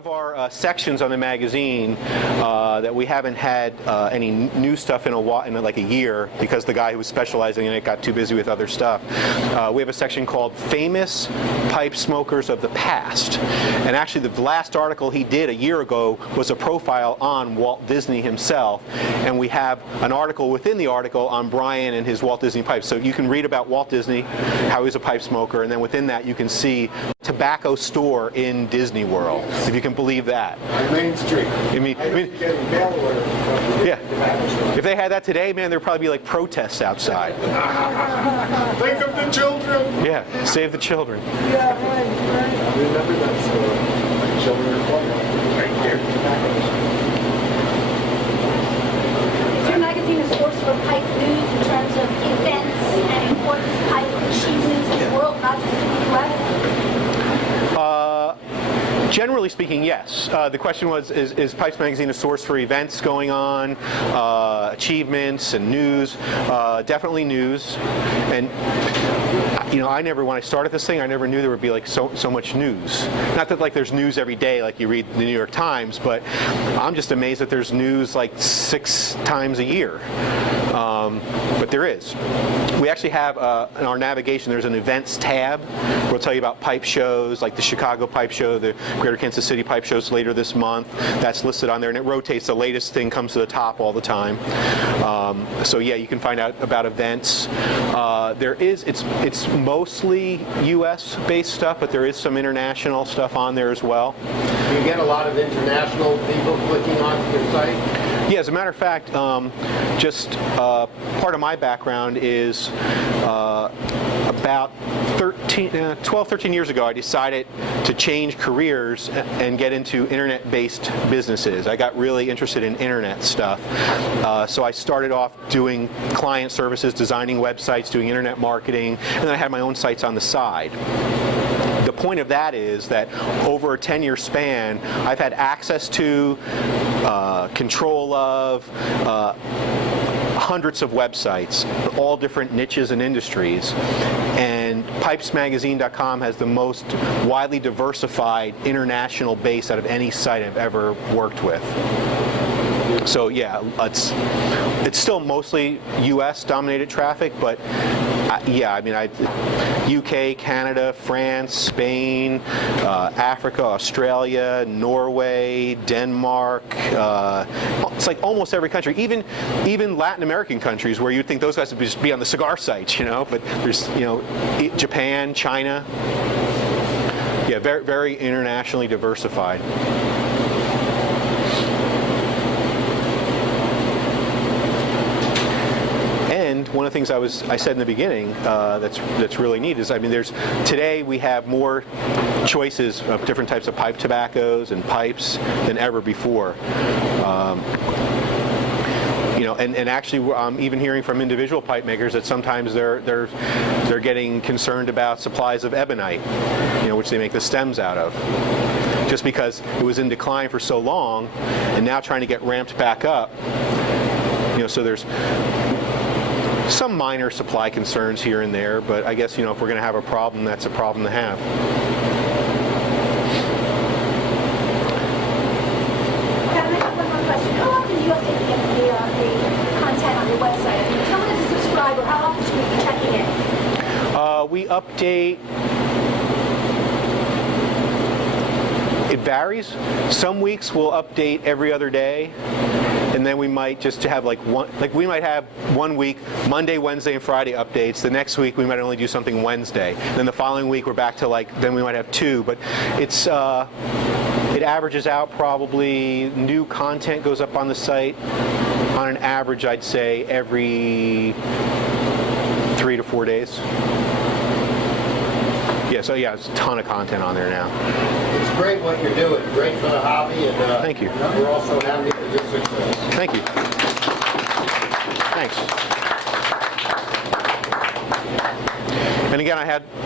of our sections on the magazine that we haven't had any new stuff in like a year because the guy who was specializing in it got too busy with other stuff. We have a section called Famous Pipe Smokers of the Past. And actually the last article he did a year ago was a profile on Walt Disney himself. And we have an article within the article on Brian and his Walt Disney pipes. So you can read about Walt Disney, how he's a pipe smoker, and then within that you can see tobacco store in Disney World, if you can believe that. On Main Street. Yeah. If they had that today, man, there'd probably be like protests outside. Think of the children. Yeah, save the children. Yeah, right. I remember that store. Children are playing right there. Is your magazine a source for pipe news in terms of events and important pipe achievements in the world, not just in the U.S.? Generally speaking, yes. The question was, is Pipes Magazine a source for events going on, achievements and news? Definitely news. And you know, when I started this thing, I never knew there would be like so much news. Not that like there's news every day like you read the New York Times, but I'm just amazed that there's news like 6 times a year. But there is. We actually have in our navigation, there's an events tab where we'll tell you about pipe shows, like the Chicago Pipe Show, the Greater Kansas City Pipe Shows later this month. That's listed on there, and it rotates. The latest thing comes to the top all the time. So yeah, you can find out about events. It's mostly U.S. based stuff, but there is some international stuff on there as well. Do you get a lot of international people clicking onto your site? Yeah, as a matter of fact, part of my background is about 12, 13 years ago, I decided to change careers and get into internet-based businesses. I got really interested in internet stuff. So I started off doing client services, designing websites, doing internet marketing, and then I had my own sites on the side. The point of that is that over a 10-year span, I've had access to, control of, hundreds of websites, all different niches and industries, and pipesmagazine.com has the most widely diversified international base out of any site I've ever worked with. So yeah, it's still mostly U.S. dominated traffic, but yeah, I mean, UK, Canada, France, Spain, Africa, Australia, Norway, Denmark. It's like almost every country, even Latin American countries where you'd think those guys would just be on the cigar sites, you know. But there's, you know, Japan, China. Yeah, very, very internationally diversified. One of the things I said in the beginning that's really neat is, I mean, today we have more choices of different types of pipe tobaccos and pipes than ever before. You know, and actually, I'm even hearing from individual pipe makers that sometimes they're getting concerned about supplies of ebonite, you know, which they make the stems out of, just because it was in decline for so long, and now trying to get ramped back up. You know, so there's some minor supply concerns here and there, but I guess, you know, if we're going to have a problem, that's a problem to have. Kevin, I have one more question. How often do you update the content on your website? I mean, someone is a subscriber, how often should we be checking it? We update. It varies. Some weeks we'll update every other day, and then we might just have like we might have 1 week, Monday, Wednesday, and Friday updates. The next week we might only do something Wednesday. Then the following week we're back to then we might have 2. But it's it averages out probably. New content goes up on the site on an average, I'd say, every 3 to 4 days. Yeah, so yeah, it's a ton of content on there now. It's great what you're doing. Great for the hobby, and thank you. We're also happy for your success. Thank you. Thanks. And again,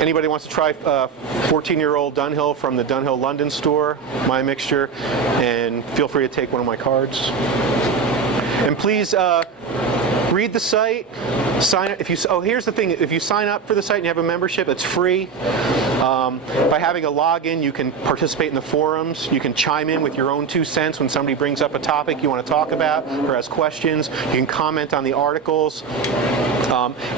anybody wants to try 14-year-old Dunhill from the Dunhill London store, my mixture, and feel free to take one of my cards. And please read the site. Sign up if you. Oh, here's the thing: if you sign up for the site and you have a membership, it's free. By having a login, you can participate in the forums. You can chime in with your own 2 cents when somebody brings up a topic you want to talk about or has questions. You can comment on the articles.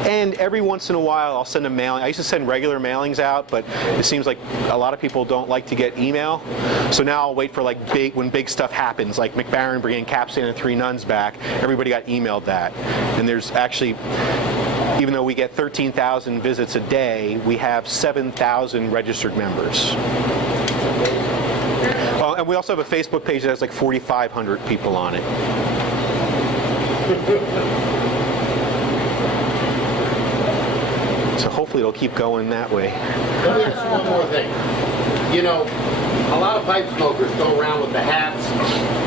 And every once in a while, I'll send a mailing. I used to send regular mailings out, but it seems like a lot of people don't like to get email. So now I'll wait for like when big stuff happens, like McBarron bringing Capstan and 3 nuns back. Everybody got emailed that, and there's actually. Even though we get 13,000 visits a day, we have 7,000 registered members. And we also have a Facebook page that has like 4,500 people on it. So hopefully it'll keep going that way. Let me ask you one more thing. You know, a lot of pipe smokers go around with the hats,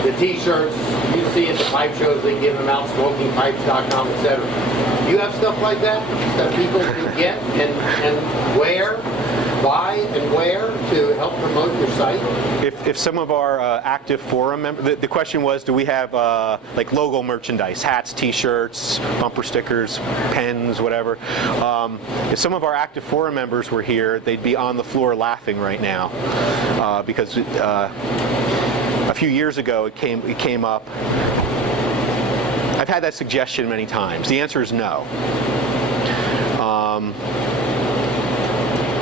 the t-shirts. You see at the pipe shows, they give them out, smokingpipes.com, etc. You have stuff like that people can get and wear, buy and wear to help promote your site? If some of our active forum members, the question was, do we have like logo merchandise, hats, t-shirts, bumper stickers, pens, whatever. If some of our active forum members were here, they'd be on the floor laughing right now because a few years ago it came up. I've had that suggestion many times. The answer is no.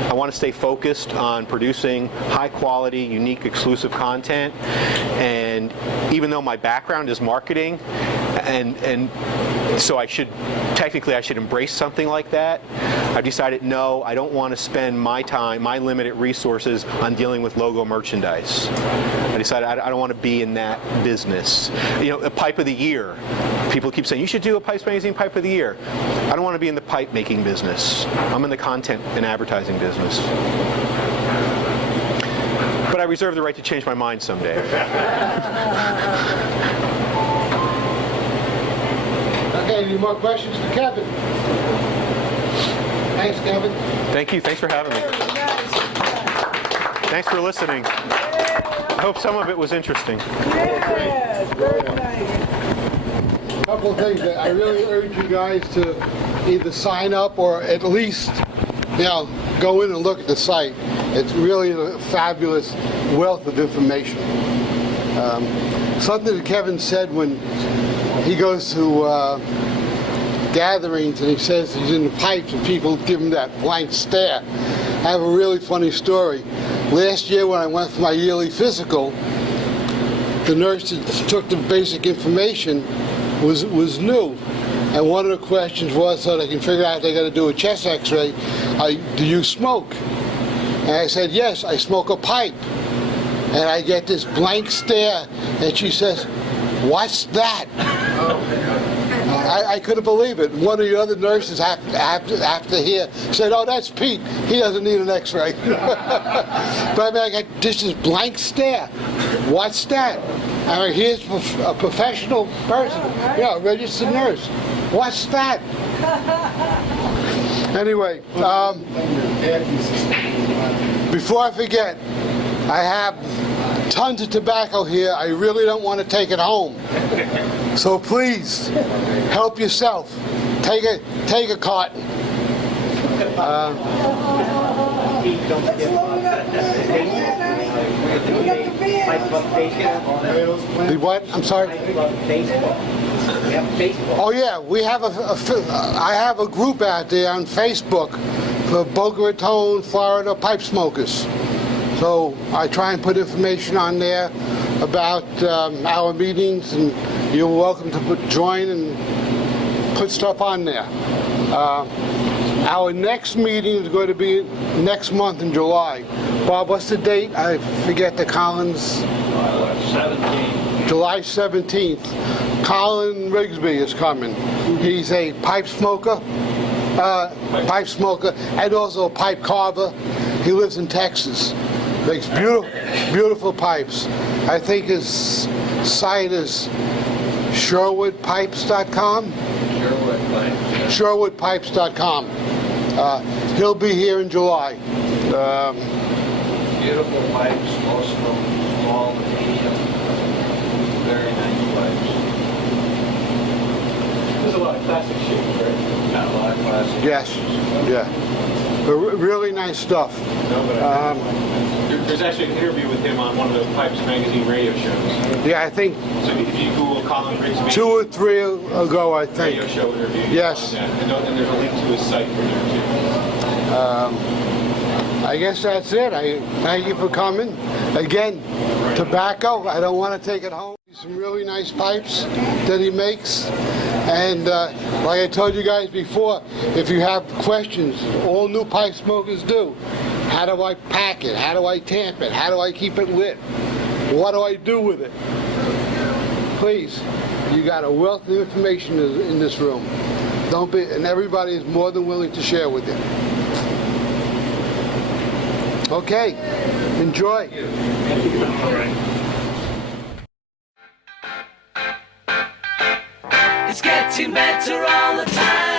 I want to stay focused on producing high quality, unique, exclusive content, and even though my background is marketing, and so I should embrace something like that, I've decided no, I don't want to spend my time, my limited resources on dealing with logo merchandise. I decided I don't want to be in that business. You know, a pipe of the year. People keep saying, you should do a Pipes Magazine Pipe of the Year. I don't want to be in the pipe making business. I'm in the content and advertising business. But I reserve the right to change my mind someday. Okay, any more questions for Kevin? Thanks, Kevin. Thank you. Thanks for having me. Thanks for listening. I hope some of it was interesting. Yes, very nice. A couple of things that I really urge you guys to either sign up or at least, go in and look at the site. It's really a fabulous wealth of information. Something that Kevin said when he goes to gatherings and he says he's in the pipes and people give him that blank stare. I have a really funny story. Last year when I went for my yearly physical, the nurse that took the basic information was new. And one of the questions was, so they can figure out if they got to do a chest x-ray, do you smoke? And I said, yes, I smoke a pipe. And I get this blank stare, and she says, what's that? I couldn't believe it. One of the other nurses after here said, oh, that's Pete. He doesn't need an x-ray. But I mean, I got just this blank stare. What's that? I mean, here's a professional person, a registered nurse. What's that? Anyway, before I forget, I have tons of tobacco here. I really don't want to take it home. So please, help yourself. Take a carton. The what? I'm sorry? Oh yeah, we have I have a group out there on Facebook for Boca Raton, Florida pipe smokers. So I try and put information on there about our meetings, and you're welcome to join and put stuff on there. Our next meeting is going to be next month in July. Bob, what's the date? I forget the Collins. July 17th. Colin Rigsby is coming. He's a pipe smoker, and also a pipe carver. He lives in Texas. Makes beautiful pipes. I think his site is SherwoodPipes.com. SherwoodPipes.com. He'll be here in July. Beautiful pipes, most of them small to medium. Very nice pipes. There's a lot of classic shit, right? Not a lot of classic. Yes, yeah. But really nice stuff. No, but There's actually an interview with him on one of the Pipes Magazine radio shows. Yeah, I think So if you Google Colin Grigsby 2 or 3 ago, I think. radio show interview, you Yes. find that. And there's a link to his site for there too. I guess that's it. I thank you for coming. Again, tobacco, I don't want to take it home. Some really nice pipes that he makes. And like I told you guys before, if you have questions, all new pipe smokers do. How do I pack it? How do I tamp it? How do I keep it lit? What do I do with it? Please, you got a wealth of information in this room. Don't be, and everybody is more than willing to share with you. Okay, enjoy. It's getting better all the time.